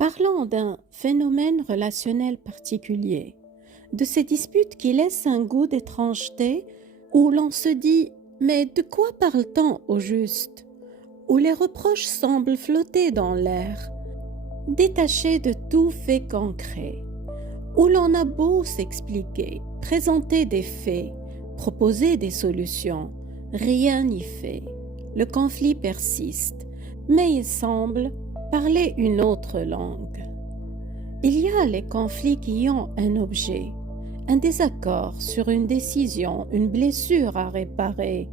Parlant d'un phénomène relationnel particulier, de ces disputes qui laissent un goût d'étrangeté, où l'on se dit « mais de quoi parle-t-on au juste ?» où les reproches semblent flotter dans l'air, détachés de tout fait concret, où l'on a beau s'expliquer, présenter des faits, proposer des solutions, rien n'y fait. Le conflit persiste, mais il semble parler une autre langue. Il y a les conflits qui ont un objet, un désaccord sur une décision, une blessure à réparer,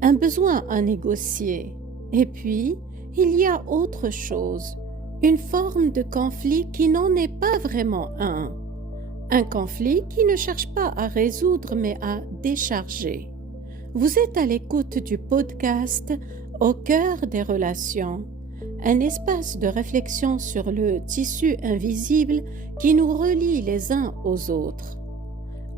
un besoin à négocier. Et puis, il y a autre chose, une forme de conflit qui n'en est pas vraiment un conflit qui ne cherche pas à résoudre mais à décharger. Vous êtes à l'écoute du podcast Au cœur des relations, un espace de réflexion sur le tissu invisible qui nous relie les uns aux autres.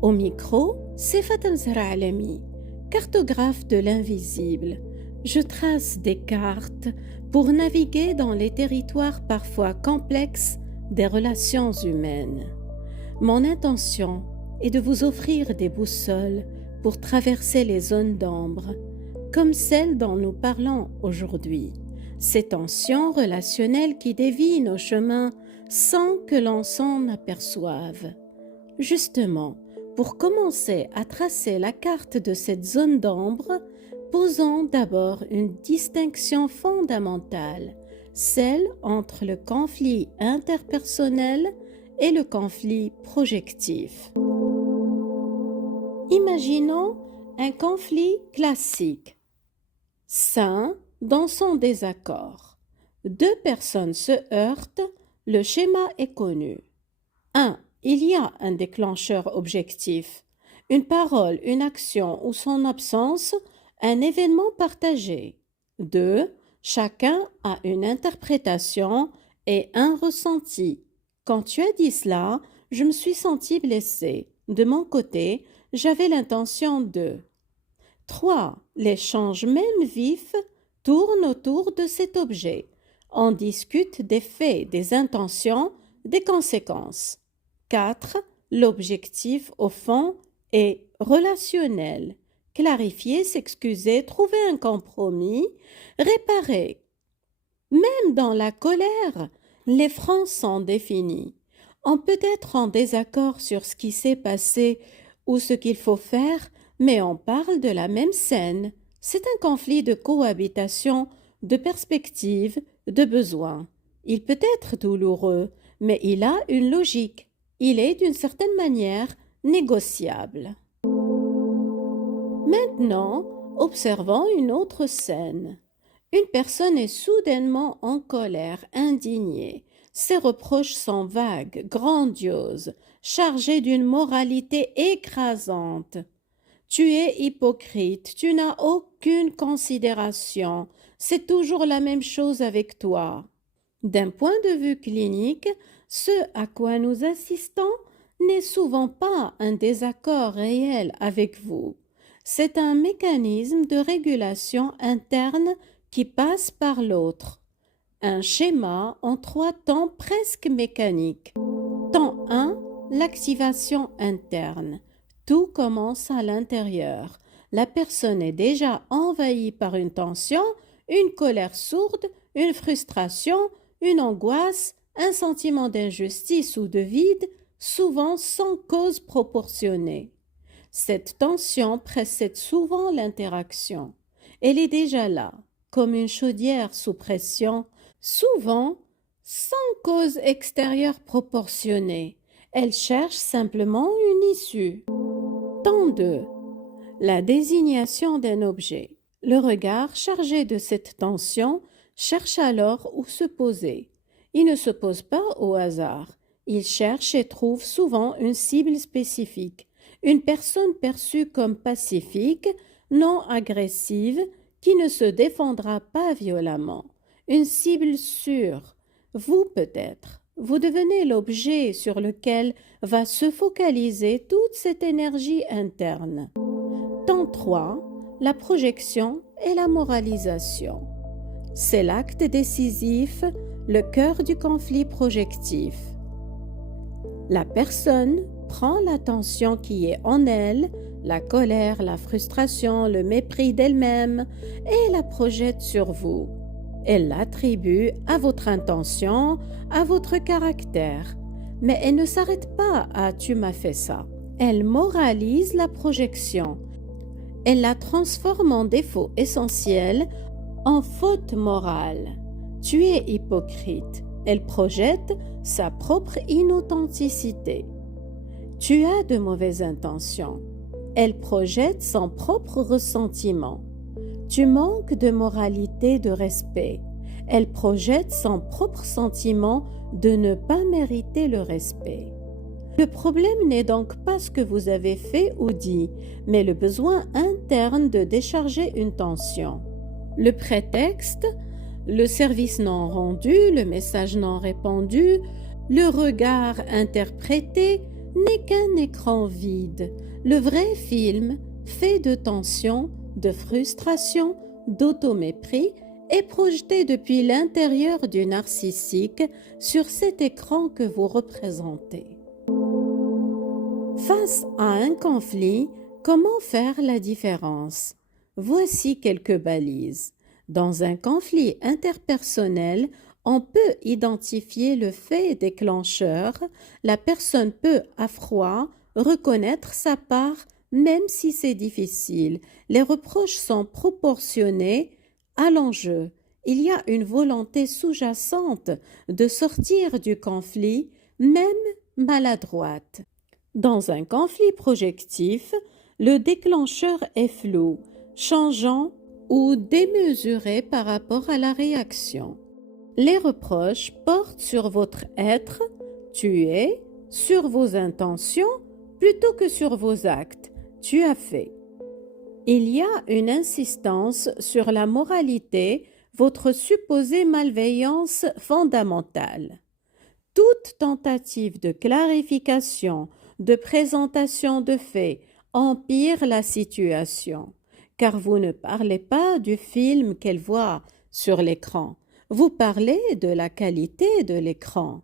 Au micro, c'est Fatem Zeralemi, cartographe de l'invisible. Je trace des cartes pour naviguer dans les territoires parfois complexes des relations humaines. Mon intention est de vous offrir des boussoles pour traverser les zones d'ombre, comme celle dont nous parlons aujourd'hui, ces tensions relationnelles qui dévient nos chemins sans que l'on s'en aperçoive. Justement, pour commencer à tracer la carte de cette zone d'ombre, posons d'abord une distinction fondamentale, celle entre le conflit interpersonnel et le conflit projectif. Imaginons un conflit classique, sain dans son désaccord. Deux personnes se heurtent, le schéma est connu. 1. Il y a un déclencheur objectif, une parole, une action ou son absence, un événement partagé. 2. Chacun a une interprétation et un ressenti. Quand tu as dit cela, je me suis senti blessée. De mon côté, j'avais l'intention de. 3. L'échange même vif tourne autour de cet objet. On discute des faits, des intentions, des conséquences. 4. L'objectif, au fond, est relationnel. Clarifier, s'excuser, trouver un compromis, réparer. Même dans la colère, les fronts sont définis. On peut être en désaccord sur ce qui s'est passé ou ce qu'il faut faire, mais on parle de la même scène. C'est un conflit de cohabitation, de perspective, de besoin. Il peut être douloureux, mais il a une logique. Il est d'une certaine manière négociable. Maintenant, observons une autre scène. Une personne est soudainement en colère, indignée. Ses reproches sont vagues, grandioses, chargés d'une moralité écrasante. Tu es hypocrite, tu n'as aucune considération, c'est toujours la même chose avec toi. D'un point de vue clinique, ce à quoi nous assistons n'est souvent pas un désaccord réel avec vous. C'est un mécanisme de régulation interne qui passe par l'autre. Un schéma en 3 temps presque mécaniques. Temps 1, l'activation interne. Tout commence à l'intérieur. La personne est déjà envahie par une tension, une colère sourde, une frustration, une angoisse, un sentiment d'injustice ou de vide, souvent sans cause proportionnée. Cette tension précède souvent l'interaction. Elle est déjà là, comme une chaudière sous pression, souvent sans cause extérieure proportionnée. Elle cherche simplement une issue. Temps 2. La désignation d'un objet. Le regard chargé de cette tension cherche alors où se poser. Il ne se pose pas au hasard. Il cherche et trouve souvent une cible spécifique, une personne perçue comme pacifique, non agressive, qui ne se défendra pas violemment. Une cible sûre. Vous peut-être. Vous devenez l'objet sur lequel va se focaliser toute cette énergie interne. Temps 3. La projection et la moralisation. C'est l'acte décisif, le cœur du conflit projectif. La personne prend l'attention qui est en elle, la colère, la frustration, le mépris d'elle-même, et la projette sur vous. Elle l'attribue à votre intention, à votre caractère. Mais elle ne s'arrête pas à « tu m'as fait ça ». Elle moralise la projection. Elle la transforme en défaut essentiel, en faute morale. Tu es hypocrite. Elle projette sa propre inauthenticité. Tu as de mauvaises intentions. Elle projette son propre ressentiment. Tu manques de moralité, de respect. Elle projette son propre sentiment de ne pas mériter le respect. Le problème n'est donc pas ce que vous avez fait ou dit, mais le besoin interne de décharger une tension. Le prétexte, le service non rendu, le message non répondu, le regard interprété n'est qu'un écran vide. Le vrai film, fait de tension, de frustration, d'automépris, est projeté depuis l'intérieur du narcissique sur cet écran que vous représentez. Face à un conflit, comment faire la différence? Voici quelques balises. Dans un conflit interpersonnel, on peut identifier le fait déclencheur. La personne peut, à froid, reconnaître sa part, même si c'est difficile. Les reproches sont proportionnés à l'enjeu. Il y a une volonté sous-jacente de sortir du conflit, même maladroite. Dans un conflit projectif, le déclencheur est flou, changeant ou démesuré par rapport à la réaction. Les reproches portent sur votre être, tu es, sur vos intentions, plutôt que sur vos actes, tu as fait. Il y a une insistance sur la moralité, votre supposée malveillance fondamentale. Toute tentative de clarification, de présentation de faits empire la situation, car vous ne parlez pas du film qu'elle voit sur l'écran, vous parlez de la qualité de l'écran.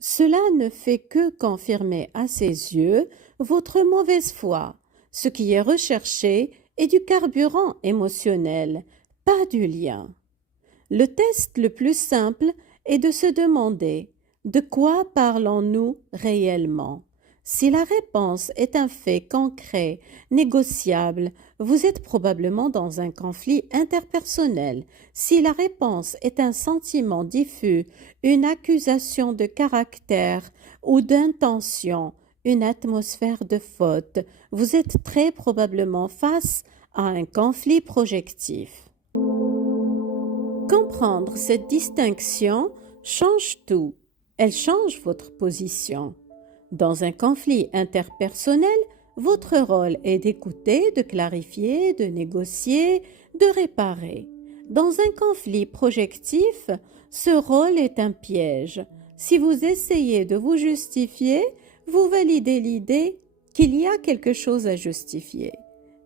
Cela ne fait que confirmer à ses yeux votre mauvaise foi. Ce qui est recherché est du carburant émotionnel, pas du lien. Le test le plus simple est de se demander de quoi parlons-nous réellement? Si la réponse est un fait concret, négociable, vous êtes probablement dans un conflit interpersonnel. Si la réponse est un sentiment diffus, une accusation de caractère ou d'intention, une atmosphère de faute, vous êtes très probablement face à un conflit projectif. Comprendre cette distinction change tout. Elle change votre position. Dans un conflit interpersonnel, votre rôle est d'écouter, de clarifier, de négocier, de réparer. Dans un conflit projectif, ce rôle est un piège. Si vous essayez de vous justifier, vous validez l'idée qu'il y a quelque chose à justifier.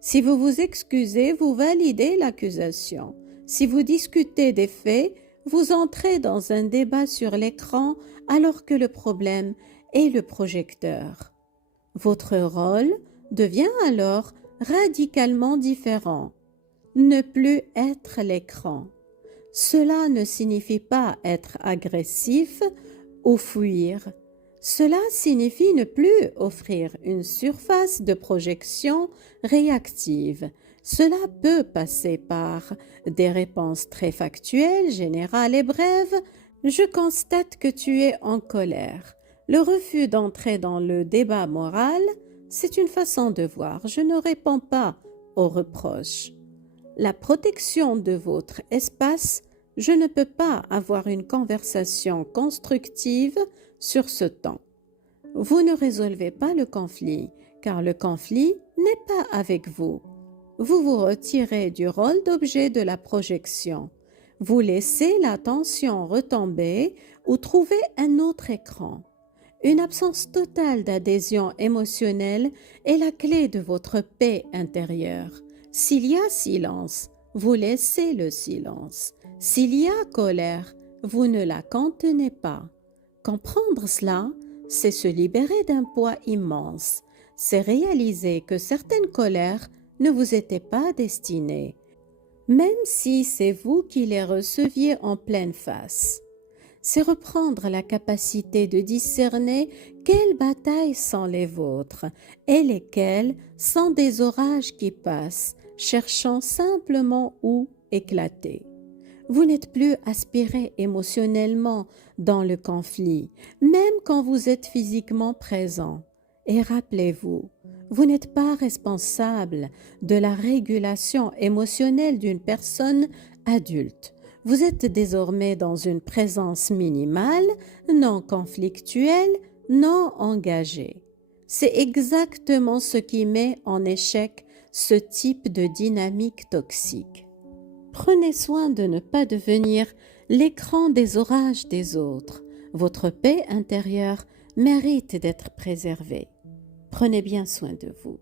Si vous vous excusez, vous validez l'accusation. Si vous discutez des faits, vous entrez dans un débat sur l'écran alors que le problème est le projecteur. Votre rôle devient alors radicalement différent. Ne plus être l'écran. Cela ne signifie pas être agressif ou fuir. Cela signifie ne plus offrir une surface de projection réactive. Cela peut passer par des réponses très factuelles, générales et brèves. Je constate que tu es en colère. Le refus d'entrer dans le débat moral, c'est une façon de voir. Je ne réponds pas aux reproches. La protection de votre espace, je ne peux pas avoir une conversation constructive sur ce temps. Vous ne résolvez pas le conflit, car le conflit n'est pas avec vous. Vous vous retirez du rôle d'objet de la projection. Vous laissez la tension retomber ou trouvez un autre écran. Une absence totale d'adhésion émotionnelle est la clé de votre paix intérieure. S'il y a silence, vous laissez le silence. S'il y a colère, vous ne la contenez pas. Comprendre cela, c'est se libérer d'un poids immense. C'est réaliser que certaines colères ne vous étaient pas destinées, même si c'est vous qui les receviez en pleine face. C'est reprendre la capacité de discerner quelles batailles sont les vôtres et lesquelles sont des orages qui passent, cherchant simplement où éclater. Vous n'êtes plus aspiré émotionnellement dans le conflit, même quand vous êtes physiquement présent. Et rappelez-vous, vous n'êtes pas responsable de la régulation émotionnelle d'une personne adulte. Vous êtes désormais dans une présence minimale, non conflictuelle, non engagée. C'est exactement ce qui met en échec ce type de dynamique toxique. Prenez soin de ne pas devenir l'écran des orages des autres. Votre paix intérieure mérite d'être préservée. Prenez bien soin de vous.